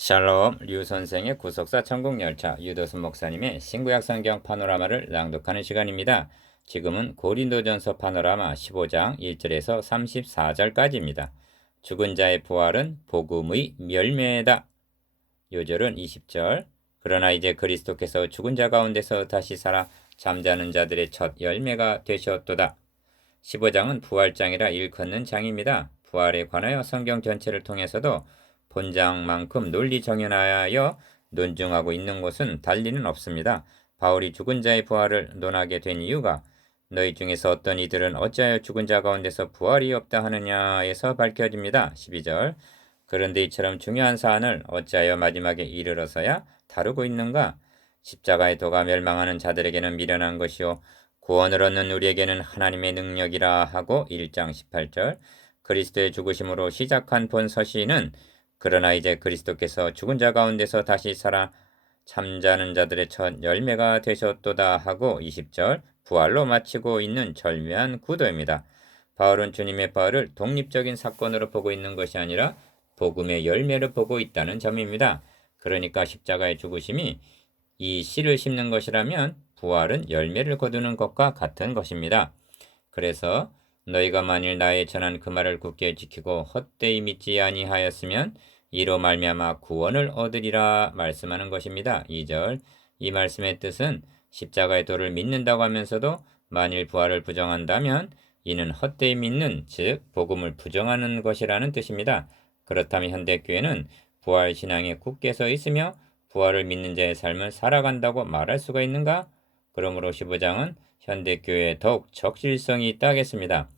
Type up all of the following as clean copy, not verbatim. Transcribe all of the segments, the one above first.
샬롬 류 선생의 구속사 천국열차 유도순 목사님의 신구약 성경 파노라마를 낭독하는 시간입니다. 지금은 고린도전서 파노라마 15장 1절에서 34절까지입니다. 죽은 자의 부활은 복음의 열매다. 요절은 20절. 그러나 이제 그리스도께서 죽은 자 가운데서 다시 살아 잠자는 자들의 첫 열매가 되셨도다. 15장은 부활장이라 일컫는 장입니다. 부활에 관하여 성경 전체를 통해서도 본장만큼 논리 정연하여 논증하고 있는 곳은 달리는 없습니다. 바울이 죽은 자의 부활을 논하게 된 이유가 너희 중에서 어떤 이들은 어찌하여 죽은 자 가운데서 부활이 없다 하느냐에서 밝혀집니다. 12절. 그런데 이처럼 중요한 사안을 어찌하여 마지막에 이르러서야 다루고 있는가? 십자가의 도가 멸망하는 자들에게는 미련한 것이요 구원을 얻는 우리에게는 하나님의 능력이라 하고 1장 18절. 그리스도의 죽으심으로 시작한 본 서신은 그러나 이제 그리스도께서 죽은 자 가운데서 다시 살아 잠자는 자들의 첫 열매가 되셨도다 하고 20절 부활로 마치고 있는 절묘한 구도입니다. 바울은 주님의 부활을 독립적인 사건으로 보고 있는 것이 아니라 복음의 열매를 보고 있다는 점입니다. 그러니까 십자가의 죽으심이 이 씨를 심는 것이라면 부활은 열매를 거두는 것과 같은 것입니다. 그래서 너희가 만일 나의 전한 그 말을 굳게 지키고 헛되이 믿지 아니하였으면 이로 말미암아 구원을 얻으리라 말씀하는 것입니다. 2절. 이 말씀의 뜻은 십자가의 도를 믿는다고 하면서도 만일 부활을 부정한다면 이는 헛되이 믿는 즉 복음을 부정하는 것이라는 뜻입니다. 그렇다면 현대교회는 부활 신앙에 굳게 서 있으며 부활을 믿는 자의 삶을 살아간다고 말할 수가 있는가? 그러므로 15장은 현대교회에 더욱 적실성이 있다 하겠습니다.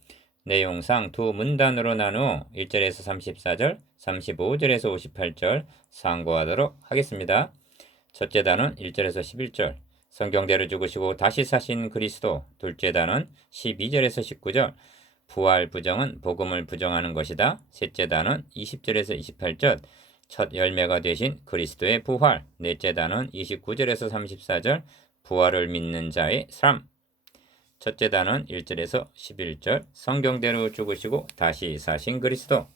내용상 두 문단으로 나누어 1절에서 34절, 35절에서 58절 상고하도록 하겠습니다. 첫째 단은 1절에서 11절, 성경대로 죽으시고 다시 사신 그리스도. 둘째 단은 12절에서 19절, 부활 부정은 복음을 부정하는 것이다. 셋째 단은 20절에서 28절, 첫 열매가 되신 그리스도의 부활. 넷째 단은 29절에서 34절, 부활을 믿는 자의 삶. 첫째 단은 1절에서 11절, 성경대로 죽으시고 다시 사신 그리스도.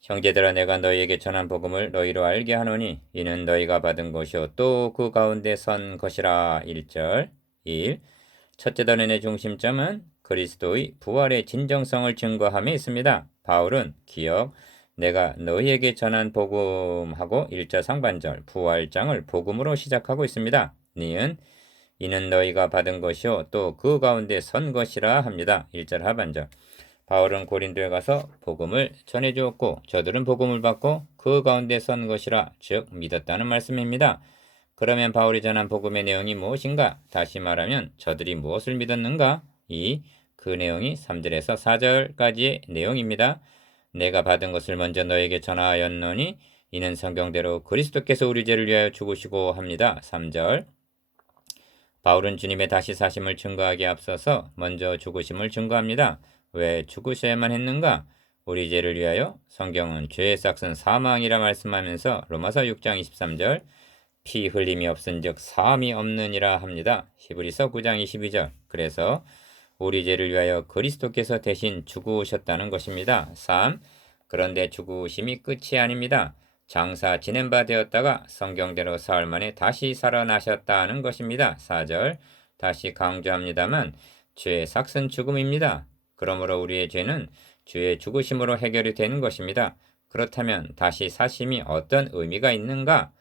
형제들아 내가 너희에게 전한 복음을 너희로 알게 하노니 이는 너희가 받은 것이요 또 그 가운데 선 것이라. 1절 1. 첫째 단의 중심점은 그리스도의 부활의 진정성을 증거함에 있습니다. 바울은 기억 내가 너희에게 전한 복음하고 1절 상반절 부활장을 복음으로 시작하고 있습니다. 니은 이는 너희가 받은 것이요 또 그 가운데 선 것이라 합니다. 1절 하반절. 바울은 고린도에 가서 복음을 전해 주었고 저들은 복음을 받고 그 가운데 선 것이라 즉 믿었다는 말씀입니다. 그러면 바울이 전한 복음의 내용이 무엇인가? 다시 말하면 저들이 무엇을 믿었는가? 그 내용이 3절에서 4절까지의 내용입니다. 내가 받은 것을 먼저 너에게 전하였노니 이는 성경대로 그리스도께서 우리 죄를 위하여 죽으시고 합니다. 3절. 바울은 주님의 다시 사심을 증거하기에 앞서서 먼저 죽으심을 증거합니다. 왜 죽으셔야만 했는가? 우리 죄를 위하여. 성경은 죄의 삭은 사망이라 말씀하면서 로마서 6장 23절 피 흘림이 없은즉 사함이 없느니라 합니다. 히브리서 9장 22절. 그래서 우리 죄를 위하여 그리스도께서 대신 죽으셨다는 것입니다. 3. 그런데 죽으심이 끝이 아닙니다. 장사 지낸 바 되었다가 성경대로 사흘 만에 다시 살아나셨다는 것입니다. 4절. 다시 강조합니다만 죄의 삭은 죽음입니다. 그러므로 우리의 죄는 주의 죽으심으로 해결이 되는 것입니다. 그렇다면 다시 사심이 어떤 의미가 있는가?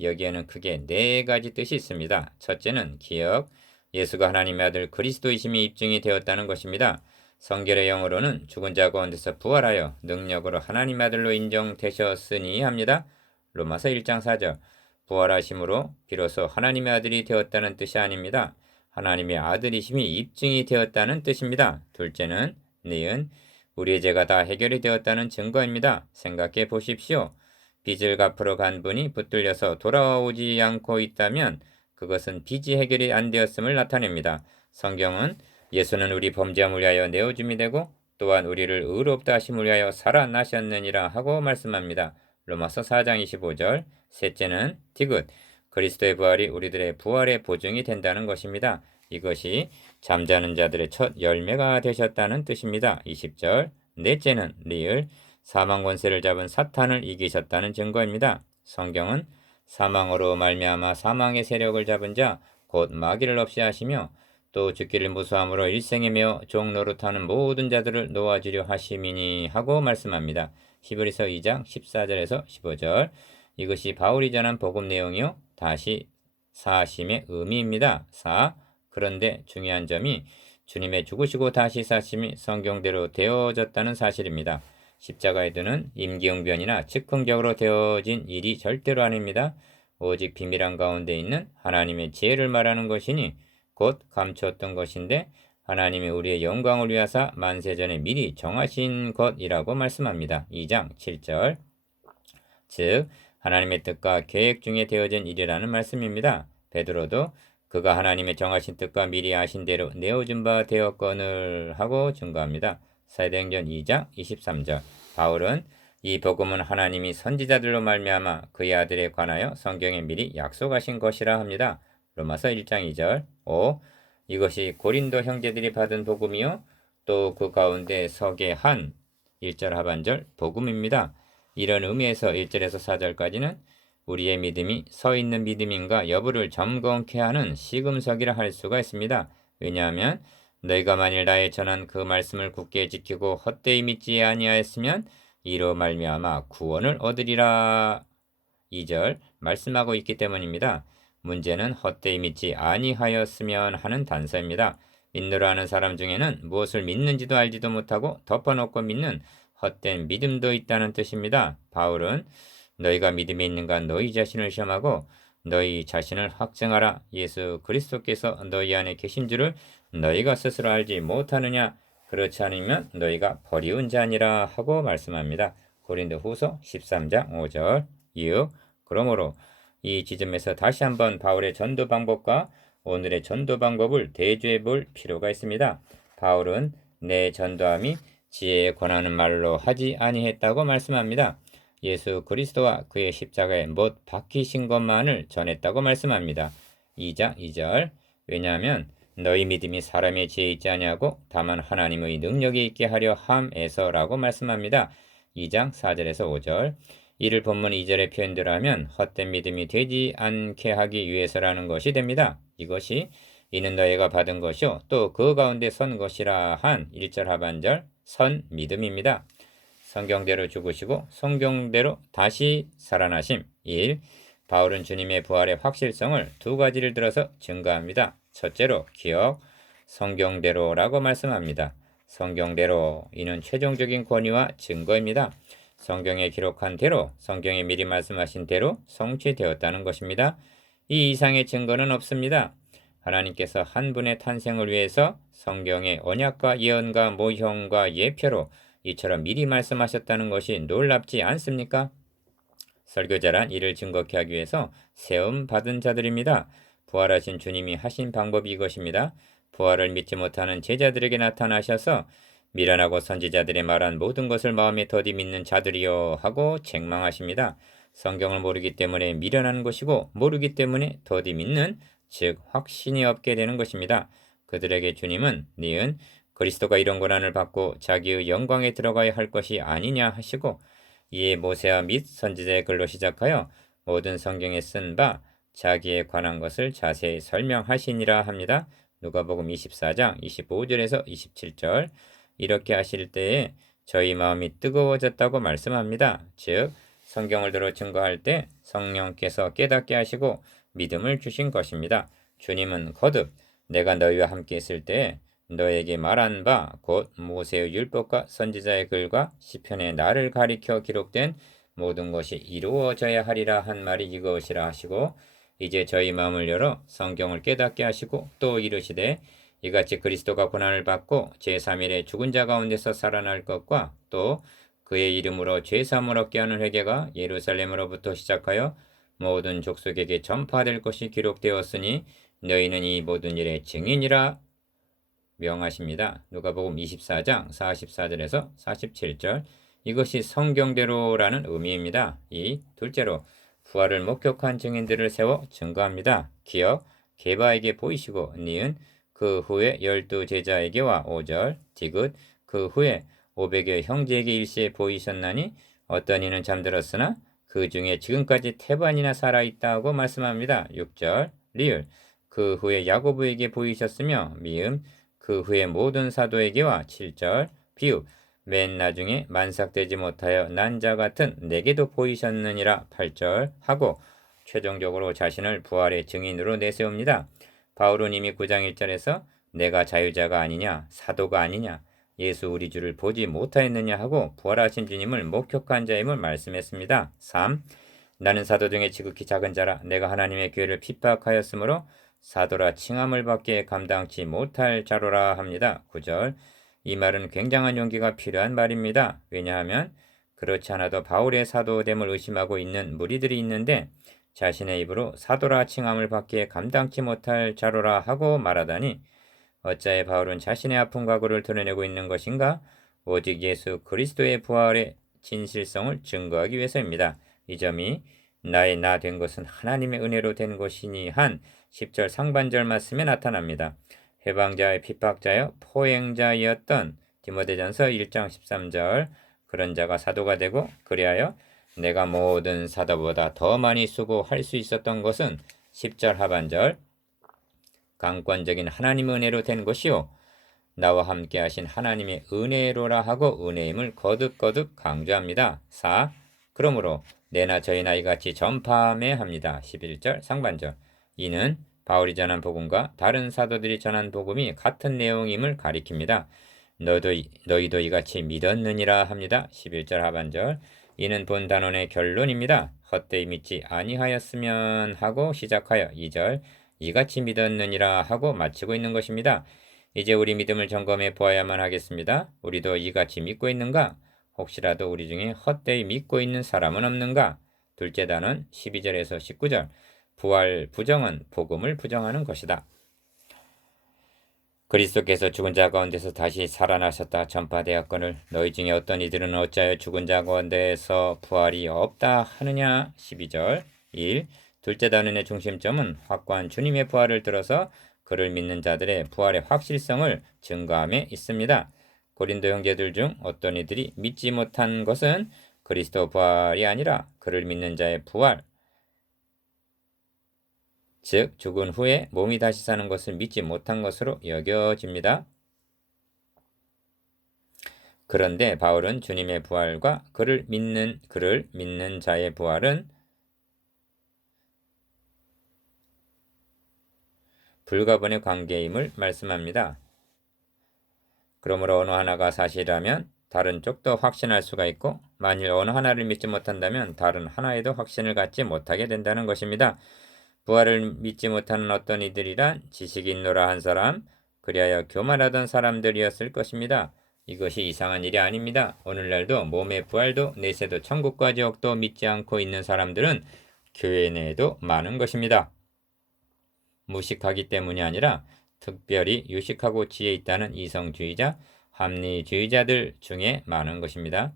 여기에는 크게 네 가지 뜻이 있습니다. 첫째는 기억, 예수가 하나님의 아들 그리스도이심이 입증이 되었다는 것입니다. 성결의 영어로는 죽은 자 가운데서 부활하여 능력으로 하나님의 아들로 인정되셨으니 합니다. 로마서 1장 4절. 부활하심으로 비로소 하나님의 아들이 되었다는 뜻이 아닙니다. 하나님의 아들이심이 입증이 되었다는 뜻입니다. 둘째는 니은 우리의 죄가 다 해결이 되었다는 증거입니다. 생각해 보십시오. 빚을 갚으러 간 분이 붙들려서 돌아오지 않고 있다면 그것은 빚이 해결이 안 되었음을 나타냅니다. 성경은 예수는 우리 범죄함을 위하여 내어줌이 되고 또한 우리를 의롭다 하심을 위하여 살아나셨느니라 하고 말씀합니다. 로마서 4장 25절. 셋째는 디귿 그리스도의 부활이 우리들의 부활의 보증이 된다는 것입니다. 이것이 잠자는 자들의 첫 열매가 되셨다는 뜻입니다. 20절. 넷째는 리을 사망 권세를 잡은 사탄을 이기셨다는 증거입니다. 성경은 사망으로 말미암아 사망의 세력을 잡은 자 곧 마귀를 없이 하시며 또 죽기를 무수함으로 일생에 매어 종 노릇하는 모든 자들을 놓아주려 하심이니 하고 말씀합니다. 히브리서 2장 14절에서 15절. 이것이 바울이 전한 복음 내용이요 다시 사심의 의미입니다. 그런데 중요한 점이 주님의 죽으시고 다시 사심이 성경대로 되어졌다는 사실입니다. 십자가의 도는 임기응변이나 즉흥적으로 되어진 일이 절대로 아닙니다. 오직 비밀한 가운데 있는 하나님의 지혜를 말하는 것이니 곧 감추었던 것인데 하나님이 우리의 영광을 위하사 만세전에 미리 정하신 것이라고 말씀합니다. 2장 7절. 즉 하나님의 뜻과 계획 중에 되어진 일이라는 말씀입니다. 베드로도 그가 하나님의 정하신 뜻과 미리 아신 대로 내어준 바 되었거늘 하고 증거합니다. 사도행전 2장 23절. 바울은 이 복음은 하나님이 선지자들로 말미암아 그의 아들에 관하여 성경에 미리 약속하신 것이라 합니다. 로마서 1장 2절. 5. 이것이 고린도 형제들이 받은 복음이요 또 그 가운데 서게 한 1절 하반절 복음입니다. 이런 의미에서 1절에서 4절까지는 우리의 믿음이 서 있는 믿음인가 여부를 점검케 하는 시금석이라 할 수가 있습니다. 왜냐하면 너희가 만일 나의 전한 그 말씀을 굳게 지키고 헛되이 믿지 아니하였으면 이로 말미암아 구원을 얻으리라 2절 말씀하고 있기 때문입니다. 문제는 헛되이 믿지 아니하였으면 하는 단서입니다. 믿노라 하는 사람 중에는 무엇을 믿는지도 알지도 못하고 덮어놓고 믿는 헛된 믿음도 있다는 뜻입니다. 바울은 너희가 믿음이 있는가 너희 자신을 시험하고 너희 자신을 확증하라. 예수 그리스도께서 너희 안에 계신 줄을 너희가 스스로 알지 못하느냐. 그렇지 않으면 너희가 버리운 자니라 하고 말씀합니다. 고린도 후서 13장 5절 6. 그러므로 이 지점에서 다시 한번 바울의 전도 방법과 오늘의 전도 방법을 대조해 볼 필요가 있습니다. 바울은 내 전도함이 지혜에 권하는 말로 하지 아니했다고 말씀합니다. 예수 그리스도와 그의 십자가에 못 박히신 것만을 전했다고 말씀합니다. 2장 2절. 왜냐하면 너희 믿음이 사람의 지혜에 있지 아니하고 다만 하나님의 능력이 있게 하려 함에서라고 말씀합니다. 2장 4절에서 5절. 이를 본문 2절의 표현대로 하면 헛된 믿음이 되지 않게 하기 위해서라는 것이 됩니다. 이것이 이는 너희가 받은 것이요 또 그 가운데 선 것이라 한 1절 하반절 선 믿음입니다. 성경대로 죽으시고 성경대로 다시 살아나심 1. 바울은 주님의 부활의 확실성을 두 가지를 들어서 증거합니다. 첫째로 기억, 성경대로라고 말씀합니다. 성경대로 이는 최종적인 권위와 증거입니다. 성경에 기록한 대로 성경에 미리 말씀하신 대로 성취되었다는 것입니다. 이 이상의 증거는 없습니다. 하나님께서 한 분의 탄생을 위해서 성경의 언약과 예언과 모형과 예표로 이처럼 미리 말씀하셨다는 것이 놀랍지 않습니까? 설교자란 이를 증거케 하기 위해서 세움 받은 자들입니다. 부활하신 주님이 하신 방법이 이것입니다. 부활을 믿지 못하는 제자들에게 나타나셔서 미련하고 선지자들의 말한 모든 것을 마음에 더디 믿는 자들이여 하고 책망하십니다. 성경을 모르기 때문에 미련한 것이고 모르기 때문에 더디 믿는 즉 확신이 없게 되는 것입니다. 그들에게 주님은 니은 그리스도가 이런 고난을 받고 자기의 영광에 들어가야 할 것이 아니냐 하시고 이에 모세와 및 선지자의 글로 시작하여 모든 성경에 쓴 바 자기에 관한 것을 자세히 설명하시니라 합니다. 누가복음 24장 25절에서 27절. 이렇게 하실 때에 저희 마음이 뜨거워졌다고 말씀합니다. 즉 성경을 들어 증거할 때 성령께서 깨닫게 하시고 믿음을 주신 것입니다. 주님은 거듭 내가 너희와 함께 있을 때에 너에게 말한 바 곧 모세의 율법과 선지자의 글과 시편에 나를 가리켜 기록된 모든 것이 이루어져야 하리라 한 말이 이것이라 하시고 이제 저희 마음을 열어 성경을 깨닫게 하시고 또 이르시되 이같이 그리스도가 고난을 받고 제3일에 죽은 자 가운데서 살아날 것과 또 그의 이름으로 죄사함을 얻게 하는 회개가 예루살렘으로부터 시작하여 모든 족속에게 전파될 것이 기록되었으니 너희는 이 모든 일의 증인이라 명하십니다. 누가복음 24장 44절에서 47절. 이것이 성경대로라는 의미입니다. 둘째로 부활을 목격한 증인들을 세워 증거합니다. 기억, 게바에게 보이시고 니은 그 후에 12 제자에게와 5절 디귿 그 후에 500여 형제에게 일시에 보이셨나니 어떤 이는 잠들었으나 그 중에 지금까지 태반이나 살아있다고 말씀합니다. 6절 리을 그 후에 야고보에게 보이셨으며 미음 그 후에 모든 사도에게와 7절 비읍 맨 나중에 만삭되지 못하여 난 자 같은 내게도 보이셨느니라 8절 하고 최종적으로 자신을 부활의 증인으로 내세웁니다. 바울은 이미 9장 1절에서 내가 자유자가 아니냐 사도가 아니냐 예수 우리 주를 보지 못하였느냐 하고 부활하신 주님을 목격한 자임을 말씀했습니다. 3. 나는 사도 중에 지극히 작은 자라 내가 하나님의 교회를 핍박하였으므로 사도라 칭함을 받기에 감당치 못할 자로라 합니다. 9절 이 말은 굉장한 용기가 필요한 말입니다. 왜냐하면 그렇지 않아도 바울의 사도됨을 의심하고 있는 무리들이 있는데 자신의 입으로 사도라 칭함을 받기에 감당치 못할 자로라 하고 말하다니 어찌하여 바울은 자신의 아픈 과거를 드러내고 있는 것인가? 오직 예수 그리스도의 부활의 진실성을 증거하기 위해서입니다. 이 점이 나의 나 된 것은 하나님의 은혜로 된 것이니 한 10절 상반절 말씀에 나타납니다. 해방자의 핍박자여 포행자이었던 디모데전서 1장 13절 그런 자가 사도가 되고 그리하여 내가 모든 사도보다 더 많이 수고할 수 있었던 것은 10절 하반절 강권적인 하나님의 은혜로 된 것이요 나와 함께 하신 하나님의 은혜로라 하고 은혜임을 거듭거듭 강조합니다. 4. 그러므로 내나 저희나 이같이 전파하매 합니다. 11절 상반절 이는 바울이 전한 복음과 다른 사도들이 전한 복음이 같은 내용임을 가리킵니다. 너희도 이같이 믿었느니라 합니다. 11절 하반절 이는 본 단원의 결론입니다. 헛되이 믿지 아니하였으면 하고 시작하여 2절 이같이 믿었느니라 하고 마치고 있는 것입니다. 이제 우리 믿음을 점검해 보아야만 하겠습니다. 우리도 이같이 믿고 있는가? 혹시라도 우리 중에 헛되이 믿고 있는 사람은 없는가? 둘째 단은 12절에서 19절 부활 부정은 복음을 부정하는 것이다. 그리스도께서 죽은 자 가운데서 다시 살아나셨다 전파되었거늘 너희 중에 어떤 이들은 어찌하여 죽은 자 가운데서 부활이 없다 하느냐 12절 1. 둘째 단원의 중심점은 확고한 주님의 부활을 들어서 그를 믿는 자들의 부활의 확실성을 증거함에 있습니다. 고린도 형제들 중 어떤 이들이 믿지 못한 것은 그리스도 부활이 아니라 그를 믿는 자의 부활 즉 죽은 후에 몸이 다시 사는 것을 믿지 못한 것으로 여겨집니다. 그런데 바울은 주님의 부활과 그를 믿는 자의 부활은 불가분의 관계임을 말씀합니다. 그러므로 어느 하나가 사실이라면 다른 쪽도 확신할 수가 있고 만일 어느 하나를 믿지 못한다면 다른 하나에도 확신을 갖지 못하게 된다는 것입니다. 부활을 믿지 못하는 어떤 이들이란 지식이 있노라 한 사람 그리하여 교만하던 사람들이었을 것입니다. 이것이 이상한 일이 아닙니다. 오늘날도 몸의 부활도 내세도 천국과 지옥도 믿지 않고 있는 사람들은 교회 내에도 많은 것입니다. 무식하기 때문이 아니라 특별히 유식하고 지혜 있다는 이성주의자, 합리주의자들 중에 많은 것입니다.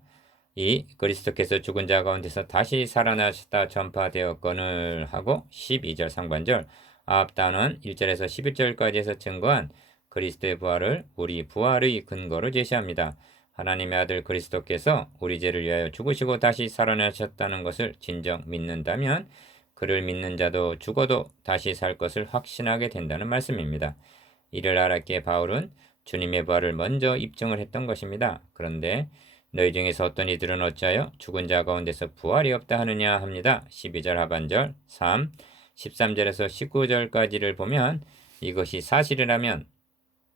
이 그리스도께서 죽은 자 가운데서 다시 살아나셨다 전파되었거늘 하고 12절 상반절 앞 단원 1절에서 11절까지에서 증거한 그리스도의 부활을 우리 부활의 근거로 제시합니다. 하나님의 아들 그리스도께서 우리 죄를 위하여 죽으시고 다시 살아나셨다는 것을 진정 믿는다면 그를 믿는 자도 죽어도 다시 살 것을 확신하게 된다는 말씀입니다. 이를 알았기에 바울은 주님의 부활을 먼저 입증을 했던 것입니다. 그런데 너희 중에서 어떤 이들은 어찌하여 죽은 자 가운데서 부활이 없다 하느냐 합니다. 12절 하반절 3, 13절에서 19절까지를 보면 이것이 사실이라면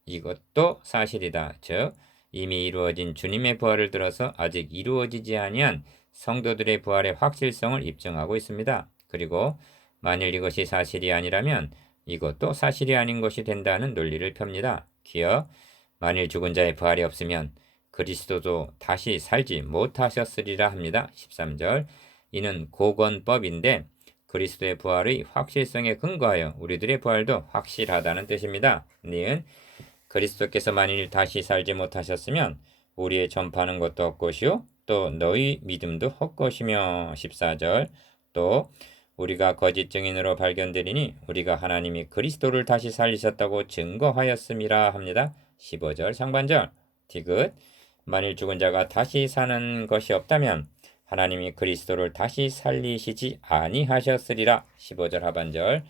이것도 사실이다. 즉 이미 이루어진 주님의 부활을 들어서 아직 이루어지지 아니한 성도들의 부활의 확실성을 입증하고 있습니다. 그리고 만일 이것이 사실이 아니라면 이것도 사실이 아닌 것이 된다는 논리를 펴니다. 기어 만일 죽은 자의 부활이 없으면 그리스도도 다시 살지 못하셨으리라 합니다. 13절 이는 고건법인데 그리스도의 부활의 확실성에 근거하여 우리들의 부활도 확실하다는 뜻입니다. 니은 그리스도께서 만일 다시 살지 못하셨으면 우리의 전파하는 것도 헛것이요 또 너희 믿음도 헛것이며 14절 또 우리가 거짓 증인으로 발견되리니 우리가 하나님이 그리스도를 다시 살리셨다고 증거하였음이라 합니다. 15절 상반절 디귿 만일 죽은 자가 다시 사는 것이 없다면 하나님이 그리스도를 다시 살리시지 아니하셨으리라. 15절 하반절.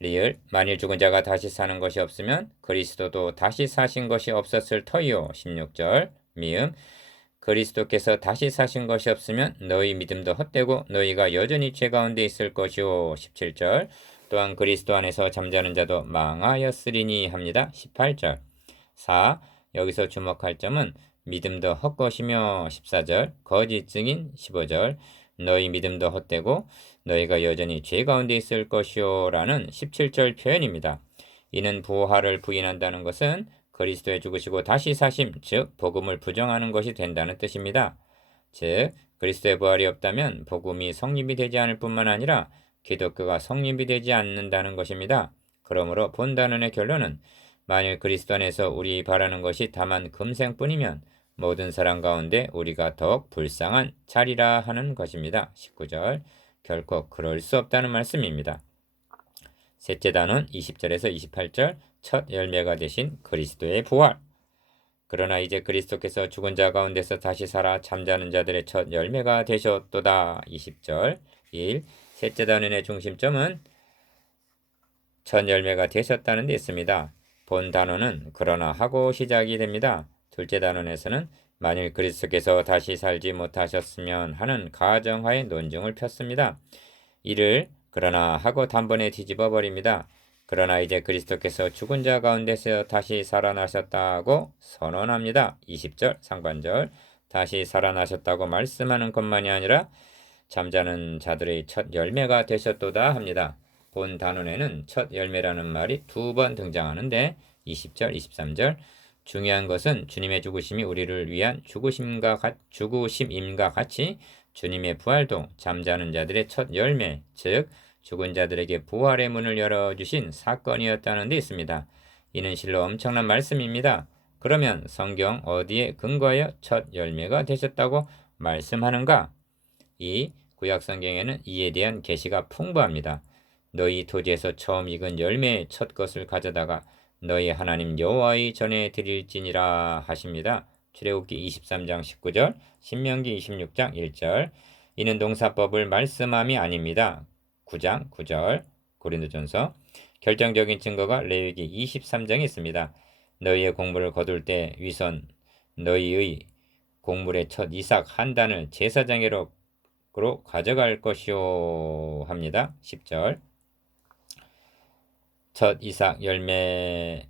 리을 만일 죽은 자가 다시 사는 것이 없으면 그리스도도 다시 사신 것이 없었을 터이요. 16절 미음 그리스도께서 다시 사신 것이 없으면 너희 믿음도 헛되고 너희가 여전히 죄 가운데 있을 것이요. 17절 또한 그리스도 안에서 잠자는 자도 망하였으리니 합니다. 18절 4. 여기서 주목할 점은 믿음도 헛것이며 14절 거짓 증인 15절 너희 믿음도 헛되고 너희가 여전히 죄 가운데 있을 것이요 라는 17절 표현입니다. 이는 부활을 부인한다는 것은 그리스도의 죽으시고 다시 사심, 즉 복음을 부정하는 것이 된다는 뜻입니다. 즉 그리스도의 부활이 없다면 복음이 성립이 되지 않을 뿐만 아니라 기독교가 성립이 되지 않는다는 것입니다. 그러므로 본 단원의 결론은 만일 그리스도 안에서 우리 바라는 것이 다만 금생뿐이면 모든 사람 가운데 우리가 더욱 불쌍한 자리라 하는 것입니다. 19절 결코 그럴 수 없다는 말씀입니다. 셋째 단원 20절에서 28절 첫 열매가 되신 그리스도의 부활. 그러나 이제 그리스도께서 죽은 자 가운데서 다시 살아 잠자는 자들의 첫 열매가 되셨도다. 20절 1. 셋째 단원의 중심점은 첫 열매가 되셨다는 데 있습니다. 본 단원은 그러나 하고 시작이 됩니다. 둘째 단원에서는 만일 그리스도께서 다시 살지 못하셨으면 하는 가정하에 논증을 폈습니다. 이를 그러나 하고 단번에 뒤집어 버립니다. 그러나 이제 그리스도께서 죽은 자 가운데서 다시 살아나셨다고 선언합니다. 20절 상반절 다시 살아나셨다고 말씀하는 것만이 아니라 잠자는 자들의 첫 열매가 되셨도다 합니다. 본 단원에는 첫 열매라는 말이 2번 등장하는데 20절, 23절 중요한 것은 주님의 죽으심이 우리를 위한 죽으심과 같이 주님의 부활도 잠자는 자들의 첫 열매, 즉 죽은 자들에게 부활의 문을 열어주신 사건이었다는 데 있습니다. 이는 실로 엄청난 말씀입니다. 그러면 성경 어디에 근거하여 첫 열매가 되셨다고 말씀하는가? 이 구약 성경에는 이에 대한 계시가 풍부합니다. 너희 토지에서 처음 익은 열매의 첫 것을 가져다가 너희 하나님 여호와의 전에 드릴지니라 하십니다. 출애굽기 23장 19절, 신명기 26장 1절. 이는 동사법을 말씀함이 아닙니다. 9장 9절 고린도전서. 결정적인 증거가 레위기 23장에 있습니다. 너희의 곡물을 거둘 때 위선 너희의 곡물의 첫 이삭 한 단을 제사장으로 가져갈 것이요 합니다. 10절. 첫 이삭 열매라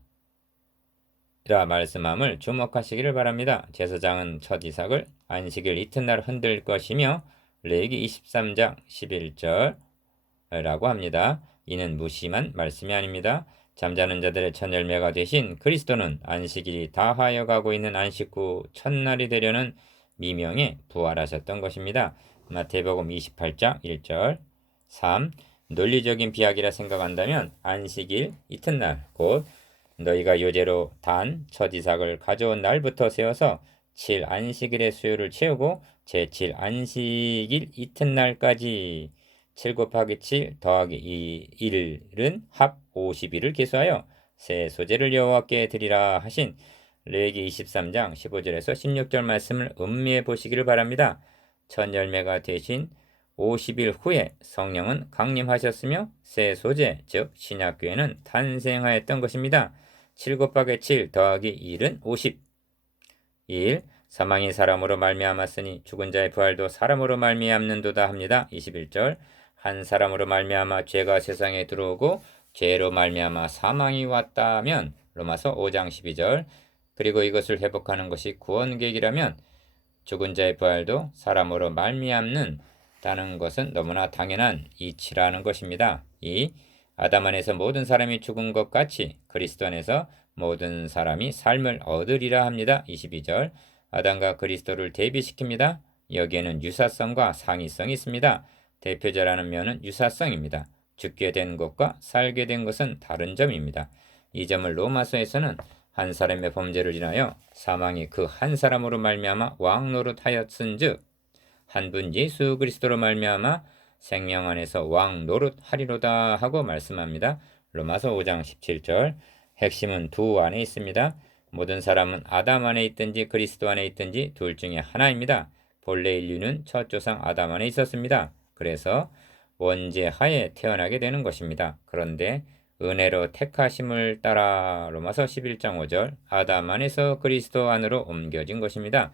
말씀함을 주목하시기를 바랍니다. 제사장은 첫 이삭을 안식일 이튿날 흔들 것이며 레위기 23장 11절라고 합니다. 이는 무심한 말씀이 아닙니다. 잠자는 자들의 첫 열매가 되신 그리스도는 안식일이 다하여 가고 있는 안식 후 첫날이 되려는 미명에 부활하셨던 것입니다. 마태복음 28장 1절 3. 논리적인 비약이라 생각한다면 안식일 이튿날 곧 너희가 요제로 단 첫 이삭을 가져온 날부터 세워서 7 안식일의 수요를 채우고 제7 안식일 이튿날까지 7 곱하기 7 더하기 1은 합 50일을 계수하여 새 소재를 여호와께 드리라 하신 레위기 23장 15절에서 16절 말씀을 음미해 보시기를 바랍니다. 첫 열매가 되신 50일 후에 성령은 강림하셨으며 새 소재 즉 신약교회는 탄생하였던 것입니다. 7 곱하기 7 더하기 1은 50. 1. 사망이 사람으로 말미암았으니 죽은 자의 부활도 사람으로 말미암는도다 합니다. 21절 한 사람으로 말미암아 죄가 세상에 들어오고 죄로 말미암아 사망이 왔다면 로마서 5장 12절 그리고 이것을 회복하는 것이 구원계획이라면 죽은 자의 부활도 사람으로 말미암는 다는 것은 너무나 당연한 이치라는 것입니다. 2. 아담 안에서 모든 사람이 죽은 것 같이 그리스도 안에서 모든 사람이 삶을 얻으리라 합니다. 22절 아담과 그리스도를 대비시킵니다. 여기에는 유사성과 상이성이 있습니다. 대표자라는 면은 유사성입니다. 죽게 된 것과 살게 된 것은 다른 점입니다. 이 점을 로마서에서는 한 사람의 범죄를 인하여 사망이 그 한 사람으로 말미암아 왕노릇하였은즉 한 분 예수 그리스도로 말미암아 생명 안에서 왕 노릇하리로다 하고 말씀합니다. 로마서 5장 17절 핵심은 두 안에 있습니다. 모든 사람은 아담 안에 있든지 그리스도 안에 있든지 둘 중에 하나입니다. 본래 인류는 첫 조상 아담 안에 있었습니다. 그래서 원죄 하에 태어나게 되는 것입니다. 그런데 은혜로 택하심을 따라 로마서 11장 5절 아담 안에서 그리스도 안으로 옮겨진 것입니다.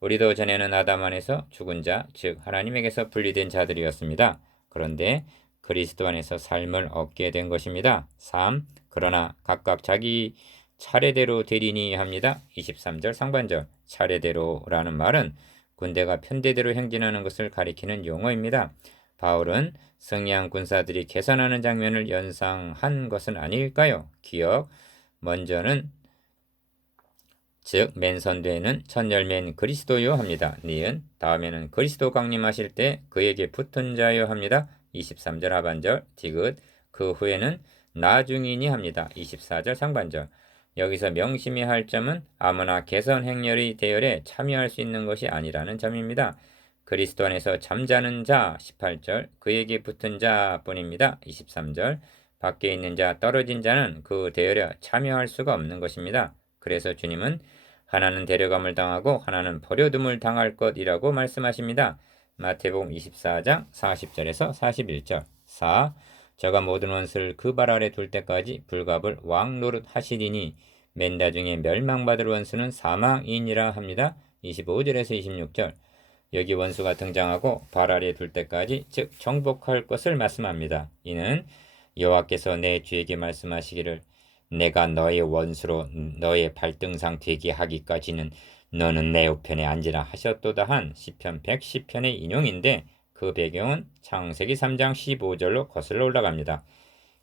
우리도 전에는 아담 안에서 죽은 자, 즉 하나님에게서 분리된 자들이었습니다. 그런데 그리스도 안에서 삶을 얻게 된 것입니다. 3. 그러나 각각 자기 차례대로 되리니 합니다. 23절 상반절 차례대로라는 말은 군대가 편대대로 행진하는 것을 가리키는 용어입니다. 바울은 승리한 군사들이 계산하는 장면을 연상한 것은 아닐까요? 기억, 먼저는 즉 맨선되는 첫 열매인 그리스도요 합니다. 니은 다음에는 그리스도 강림하실 때 그에게 붙은 자요 합니다. 23절 하반절 디귿 그 후에는 나중이니 합니다. 24절 상반절 여기서 명심해야 할 점은 아무나 개선 행렬의 대열에 참여할 수 있는 것이 아니라는 점입니다. 그리스도 안에서 잠자는 자 18절 그에게 붙은 자뿐입니다. 23절 밖에 있는 자 떨어진 자는 그 대열에 참여할 수가 없는 것입니다. 그래서 주님은 하나는 데려감을 당하고 하나는 버려둠을 당할 것이라고 말씀하십니다. 마태복음 24장 40절에서 41절 4. 저가 모든 원수를 그 발 아래 둘 때까지 불갑을 왕 노릇 하시리니 맨다 중에 멸망받을 원수는 사망이니라 합니다. 25절에서 26절 여기 원수가 등장하고 발 아래 둘 때까지 즉 정복할 것을 말씀합니다. 이는 여호와께서 내 주에게 말씀하시기를 내가 너의 원수로 너의 발등상 되게 하기까지는 너는 내 우편에 앉으라 하셨도다 한 시편 110편의 인용인데 그 배경은 창세기 3장 15절로 거슬러 올라갑니다.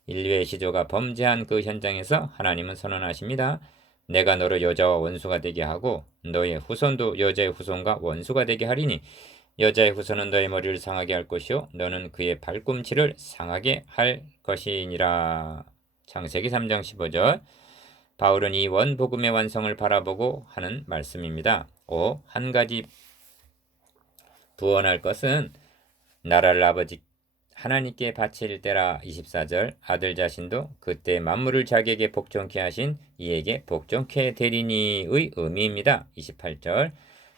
인류의 시조가 범죄한 그 현장에서 하나님은 선언하십니다. 내가 너를 여자와 원수가 되게 하고 너의 후손도 여자의 후손과 원수가 되게 하리니 여자의 후손은 너의 머리를 상하게 할 것이요 너는 그의 발꿈치를 상하게 할 것이니라. 창세기 3장 15절 바울은 이 원복음의 완성을 바라보고 하는 말씀입니다. 5. 한 가지 부언할 것은 나라를 아버지 하나님께 바칠 때라. 24절 아들 자신도 그때 만물을 자기에게 복종케 하신 이에게 복종케 되리니의 의미입니다. 28절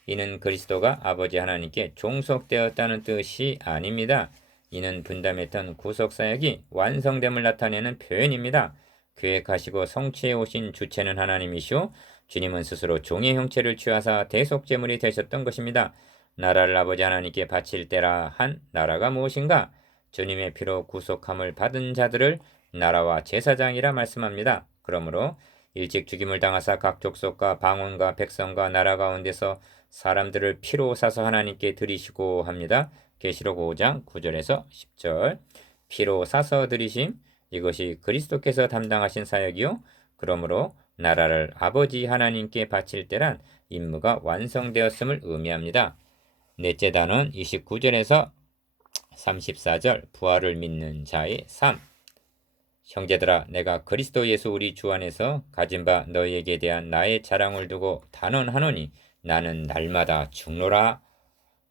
이는 그리스도가 아버지 하나님께 종속되었다는 뜻이 아닙니다. 이는 분담했던 구속사역이 완성됨을 나타내는 표현입니다. 계획하시고 성취해 오신 주체는 하나님이시오 주님은 스스로 종의 형체를 취하사 대속제물이 되셨던 것입니다. 나라를 아버지 하나님께 바칠 때라 한 나라가 무엇인가? 주님의 피로 구속함을 받은 자들을 나라와 제사장이라 말씀합니다. 그러므로 일찍 죽임을 당하사 각 족속과 방언과 백성과 나라 가운데서 사람들을 피로 사서 하나님께 드리시고 합니다. 계시록 5장 9절에서 10절 피로 사서 드리심 이것이 그리스도께서 담당하신 사역이요 그러므로 나라를 아버지 하나님께 바칠 때란 임무가 완성되었음을 의미합니다. 넷째 단원 29절에서 34절 부활을 믿는 자의 삶 형제들아 내가 그리스도 예수 우리 주 안에서 가진 바 너희에게 대한 나의 자랑을 두고 단언하노니 나는 날마다 죽노라.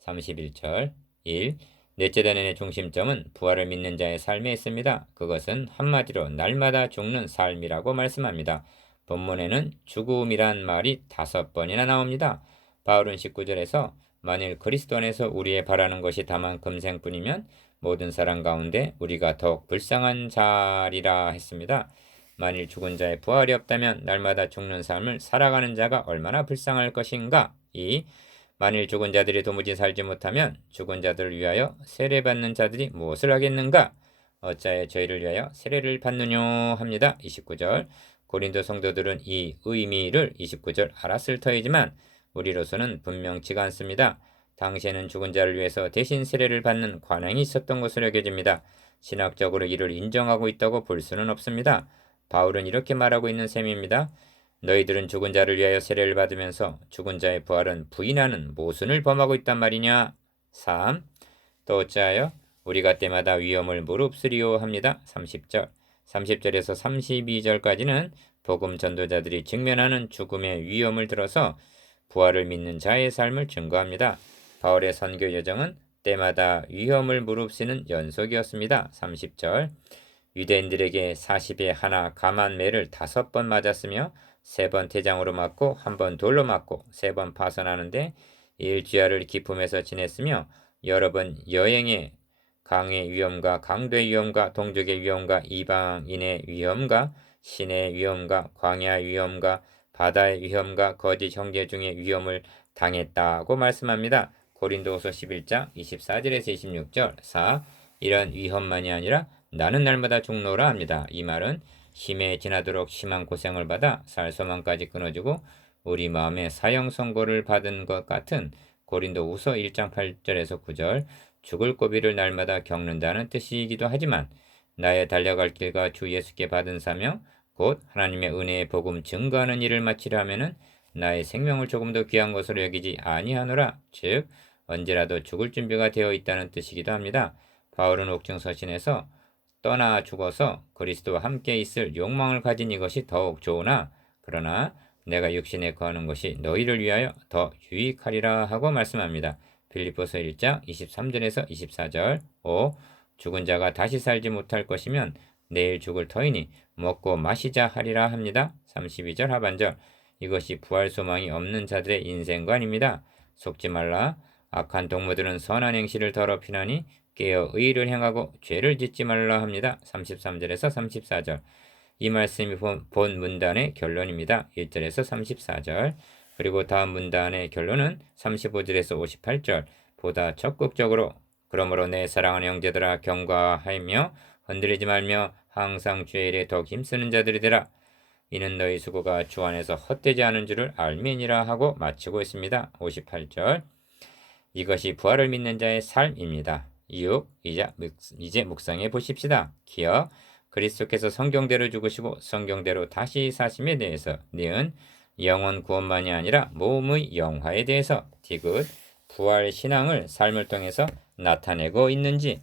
31절 1. 넷째 단원의 중심점은 부활을 믿는 자의 삶에 있습니다. 그것은 한마디로 날마다 죽는 삶이라고 말씀합니다. 본문에는 죽음이란 말이 5번이나 나옵니다. 바울은 19절에서 만일 그리스도 안에서 우리의 바라는 것이 다만 금생뿐이면 모든 사람 가운데 우리가 더욱 불쌍한 자리라 했습니다. 만일 죽은 자의 부활이 없다면 날마다 죽는 삶을 살아가는 자가 얼마나 불쌍할 것인가? 2. 만일 죽은 자들이 도무지 살지 못하면 죽은 자들을 위하여 세례받는 자들이 무엇을 하겠는가? 어찌하여 저희를 위하여 세례를 받느뇨 합니다. 29절 고린도 성도들은 이 의미를 29절 알았을 터이지만 우리로서는 분명치가 않습니다. 당시에는 죽은 자를 위해서 대신 세례를 받는 관행이 있었던 것으로 여겨집니다. 신학적으로 이를 인정하고 있다고 볼 수는 없습니다. 바울은 이렇게 말하고 있는 셈입니다. 너희들은 죽은 자를 위하여 세례를 받으면서 죽은 자의 부활은 부인하는 모순을 범하고 있단 말이냐. 3. 또 어찌하여 우리가 때마다 위험을 무릅쓰리요 합니다. 30절 30절에서 32절까지는 복음 전도자들이 직면하는 죽음의 위험을 들어서 부활을 믿는 자의 삶을 증거합니다. 바울의 선교 여정은 때마다 위험을 무릅쓰는 연속이었습니다. 30절 유대인들에게 40에 하나 감한 매를 5번 맞았으며 3번 태장으로 맞고 1번 돌로 맞고 3번 파선하는데 일주야를 기품에서 지냈으며 여러 번 여행에 강의 위험과 강도의 위험과 동족의 위험과 이방인의 위험과 신의 위험과 광야 위험과 바다의 위험과 거짓 형제 중의 위험을 당했다고 말씀합니다. 고린도후서 11장 24절에서 26절 4. 이런 위험만이 아니라 나는 날마다 죽노라 합니다. 이 말은 심해 지나도록 심한 고생을 받아 살소망까지 끊어지고 우리 마음에 사형 선고를 받은 것 같은 고린도후서 1장 8절에서 9절 죽을 고비를 날마다 겪는다는 뜻이기도 하지만 나의 달려갈 길과 주 예수께 받은 사명 곧 하나님의 은혜의 복음 증거하는 일을 마치려 하면은 나의 생명을 조금 더 귀한 것으로 여기지 아니하노라. 즉 언제라도 죽을 준비가 되어 있다는 뜻이기도 합니다. 바울은 옥중 서신에서 떠나 죽어서 그리스도와 함께 있을 욕망을 가진 이것이 더욱 좋으나 그러나 내가 육신에 거하는 것이 너희를 위하여 더 유익하리라 하고 말씀합니다. 빌립보서 1장 23절에서 24절 5. 죽은 자가 다시 살지 못할 것이면 내일 죽을 터이니 먹고 마시자 하리라 합니다. 32절 하반절 이것이 부활 소망이 없는 자들의 인생관입니다. 속지 말라. 악한 동무들은 선한 행실을 더럽히나니 깨어 의를 행하고 죄를 짓지 말라 합니다. 33절에서 34절 이 말씀이 본 문단의 결론입니다. 1절에서 34절 그리고 다음 문단의 결론은 35절에서 58절 보다 적극적으로 그러므로 내 사랑하는 형제들아 경과하며 흔들리지 말며 항상 주의 일에 더욱 힘쓰는 자들이 되라. 이는 너희 수고가 주 안에서 헛되지 않은 줄을 알미니라 하고 마치고 있습니다. 58절 이것이 부활을 믿는 자의 삶입니다. 6. 이제 묵상해 보십시다. 기억 그리스도께서 성경대로 죽으시고 성경대로 다시 사심에 대해서 니은 영원 구원만이 아니라 몸의 영화에 대해서 디귿 부활 신앙을 삶을 통해서 나타내고 있는지